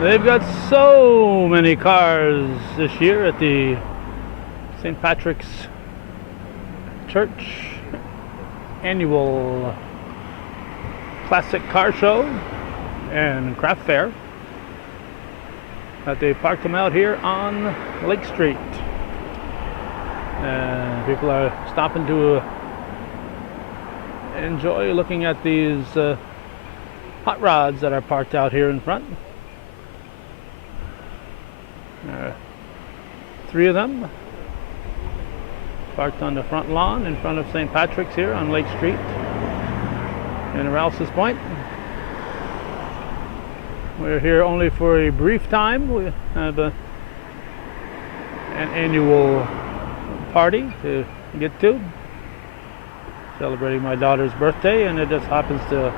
They've got so many cars this year at the St. Patrick's Church annual classic car show and craft fair that they parked them out here on Lake Street. And people are stopping to enjoy looking at these hot rods that are parked out here in front. Three of them parked on the front lawn in front of St. Patrick's here on Lake Street in Rouses Point. We're here only for a brief time. We have an annual party to get to, celebrating my daughter's birthday, and it just happens to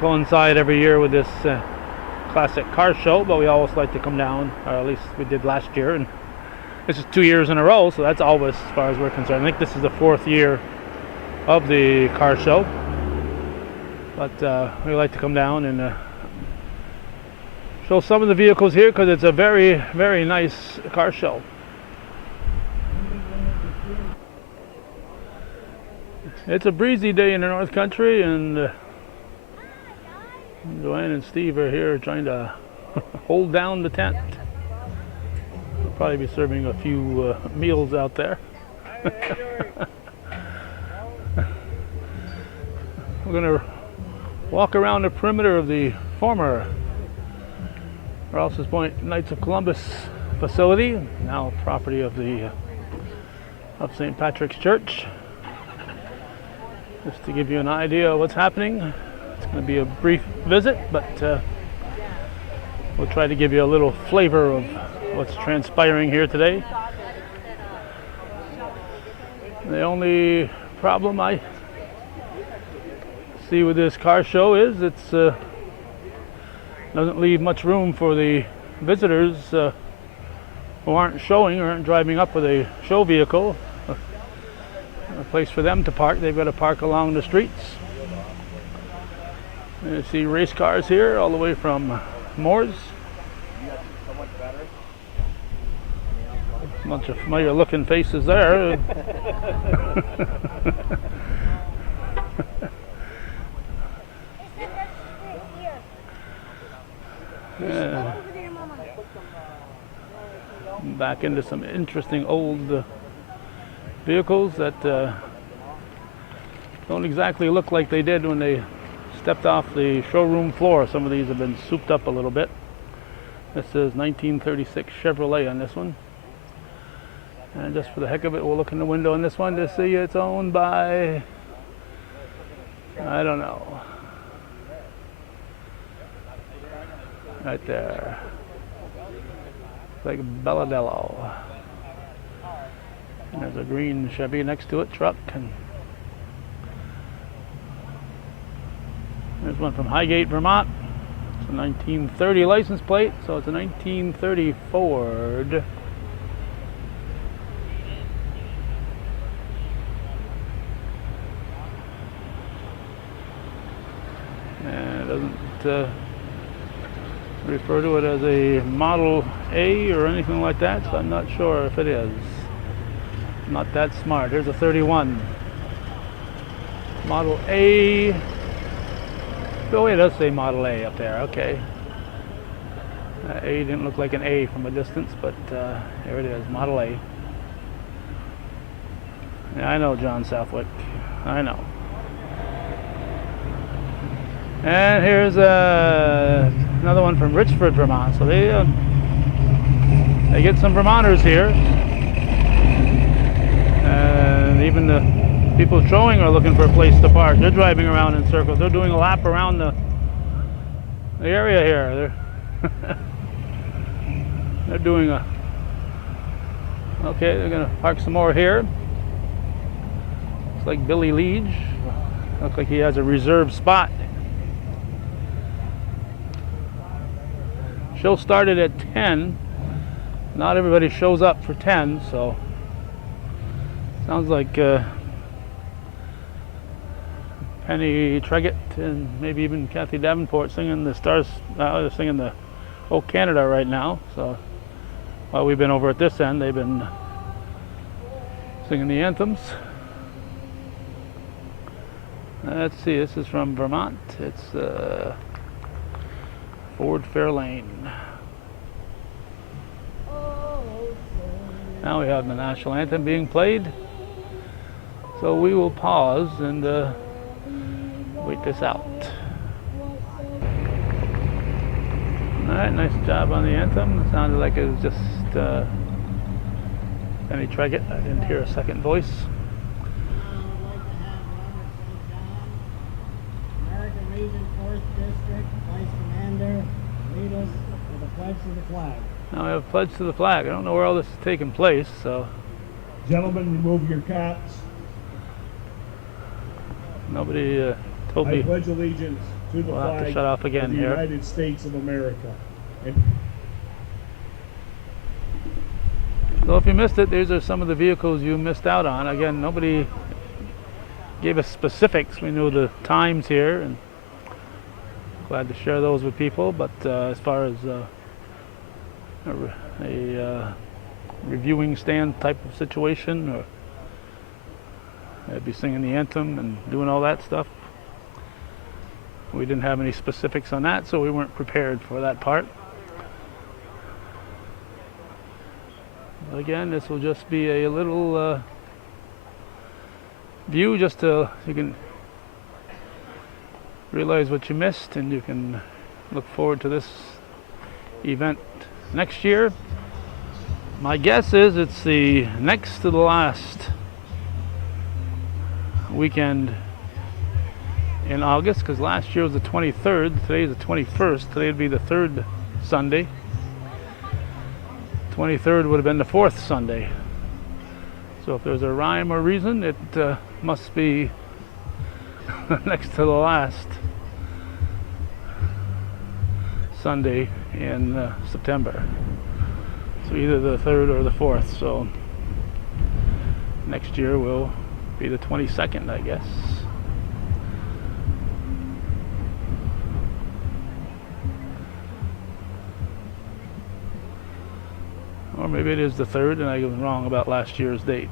coincide every year with this classic car show, but we always like to come down, or at least we did last year, and this is 2 years in a row, so that's always, as far as we're concerned. I think this is the 4th year of the car show, but we like to come down and show some of the vehicles here because it's a very, very nice car show. It's a breezy day in the North Country, and Joanne and Steve are here trying to hold down the tent. We'll probably be serving a few meals out there. We're going to walk around the perimeter of the former Rouses Point Knights of Columbus facility, now property of the of St. Patrick's Church. Just to give you an idea of what's happening. It's going to be a brief visit, but we'll try to give you a little flavor of what's transpiring here today. The only problem I see with this car show is it's doesn't leave much room for the visitors who aren't showing or aren't driving up with a show vehicle. A place for them to park. They've got to park along the streets. You see race cars here all the way from Moore's. A bunch of familiar looking faces there. Back into some interesting old vehicles that don't exactly look like they did when they stepped off the showroom floor. Some of these have been souped up a little bit. This is 1936 Chevrolet on this one. And just for the heck of it, we'll look in the window on this one to see it's owned by, I don't know. Right there. It's like Belladello. And there's a green Chevy next to it, truck. And there's one from Highgate, Vermont. It's a 1930 license plate, so it's a 1930 Ford. And it doesn't refer to it as a Model A or anything like that, so I'm not sure if it is. Not that smart. Here's a 31 Model A. Oh, it does say Model A up there. Okay. A didn't look like an A from a distance, but here it is, Model A. Yeah, I know, John Southwick. I know. And here's another one from Richford, Vermont. So they get some Vermonters here. And even the people showing are looking for a place to park. They're driving around in circles. They're doing a lap around the area here. They're doing a... Okay, they're going to park some more here. Looks like Billy Leach. Looks like he has a reserved spot. Show started at 10. Not everybody shows up for 10, so sounds like Penny Treggett and maybe even Kathy Davenport singing the stars, singing the whole Canada right now. So while we've been over at this end, they've been singing the anthems. Let's see, this is from Vermont. It's Ford Fairlane. Now we have the national anthem being played. So we will pause and wait this out. Alright, nice job on the anthem. It sounded like it was just Penny Treggett. I didn't hear a second voice. American Legion 4th District, Vice Commander, lead us with a pledge to the flag. Now we have a pledge to the flag. I don't know where all this is taking place, so. Gentlemen, remove your caps. Nobody told me. I pledge allegiance to the We'll have to flag shut off again of the here. United States of America. So if you missed it, these are some of the vehicles you missed out on. Again, nobody gave us specifics. We knew the times here, and glad to share those with people. But as far as a reviewing stand type of situation, or I'd be singing the anthem and doing all that stuff, we didn't have any specifics on that, so we weren't prepared for that part. But again, this will just be a little view, just so you can realize what you missed, and you can look forward to this event next year. My guess is it's the next to the last weekend in August, because last year was the 23rd. Today is the 21st. Today would be the third Sunday. 23rd would have been the fourth Sunday. So if there's a rhyme or reason, it must be next to the last Sunday in September. So either the third or the fourth. So next year will be the 22nd, I guess. Or maybe it is the third and I was wrong about last year's date.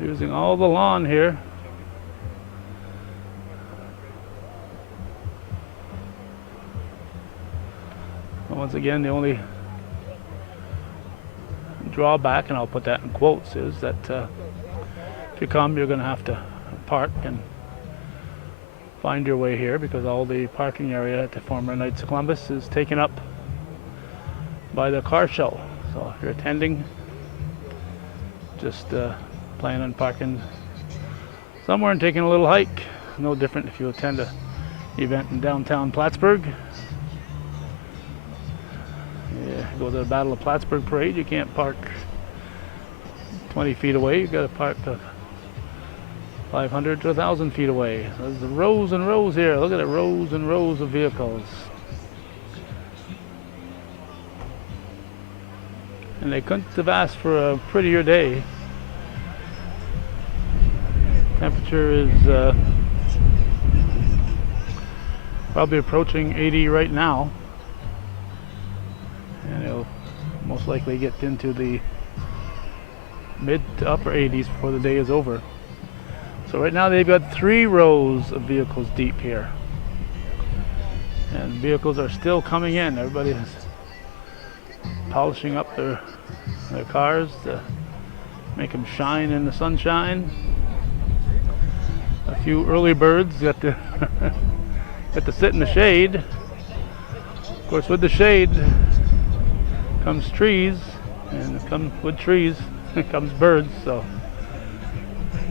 Using all the lawn here. Once again, the only drawback, and I'll put that in quotes, is that if you come, you're going to have to park and find your way here, because all the parking area at the former Knights of Columbus is taken up by the car show. So if you're attending, just plan on parking somewhere and taking a little hike. No different if you attend an event in downtown Plattsburgh. Yeah, go to the Battle of Plattsburgh parade, you can't park 20 feet away, you've got to park 500 to 1,000 feet away. There's rows and rows here. Look at it, rows and rows of vehicles. And they couldn't have asked for a prettier day. Temperature is probably approaching 80 right now. And it'll most likely get into the mid to upper 80s before the day is over. So right now they've got 3 rows of vehicles deep here. And vehicles are still coming in. Everybody is polishing up their cars to make them shine in the sunshine. A few early birds got to sit in the shade. Of course, with the shade comes trees, and with trees comes birds. So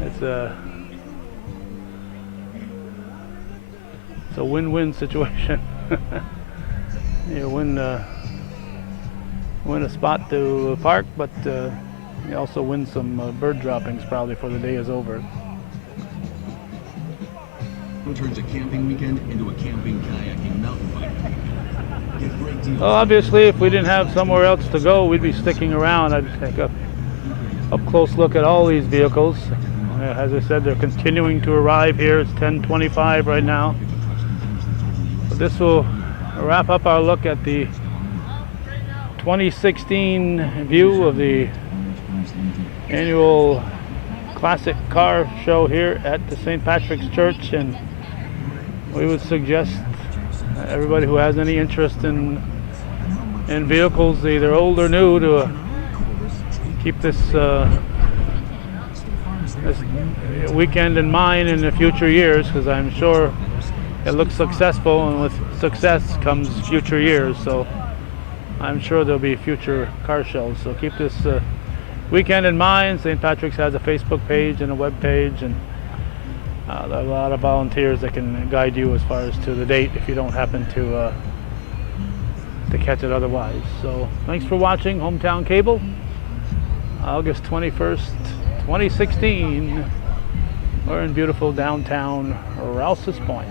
it's a win-win situation. You win a spot to park, but you also win some bird droppings probably before the day is over. Turns a camping weekend into a camping, kayaking, mountain biking. Get great deals. Well, obviously, if we didn't have somewhere else to go, we'd be sticking around. I'd take a up close look at all these vehicles. As I said, they're continuing to arrive here. It's 10:25 right now. But this will wrap up our look at the 2016 view of the annual classic car show here at the St. Patrick's Church, and we would suggest everybody who has any interest in vehicles, either old or new, to keep this weekend in mind in the future years, because I'm sure it looks successful, and with success comes future years, so I'm sure there'll be future car shows. So keep this weekend in mind. St. Patrick's has a Facebook page and a web page, and there are a lot of volunteers that can guide you as far as to the date if you don't happen to catch it otherwise. So thanks for watching Hometown Cable, August 21st, 2016. We're in beautiful downtown Rouses Point.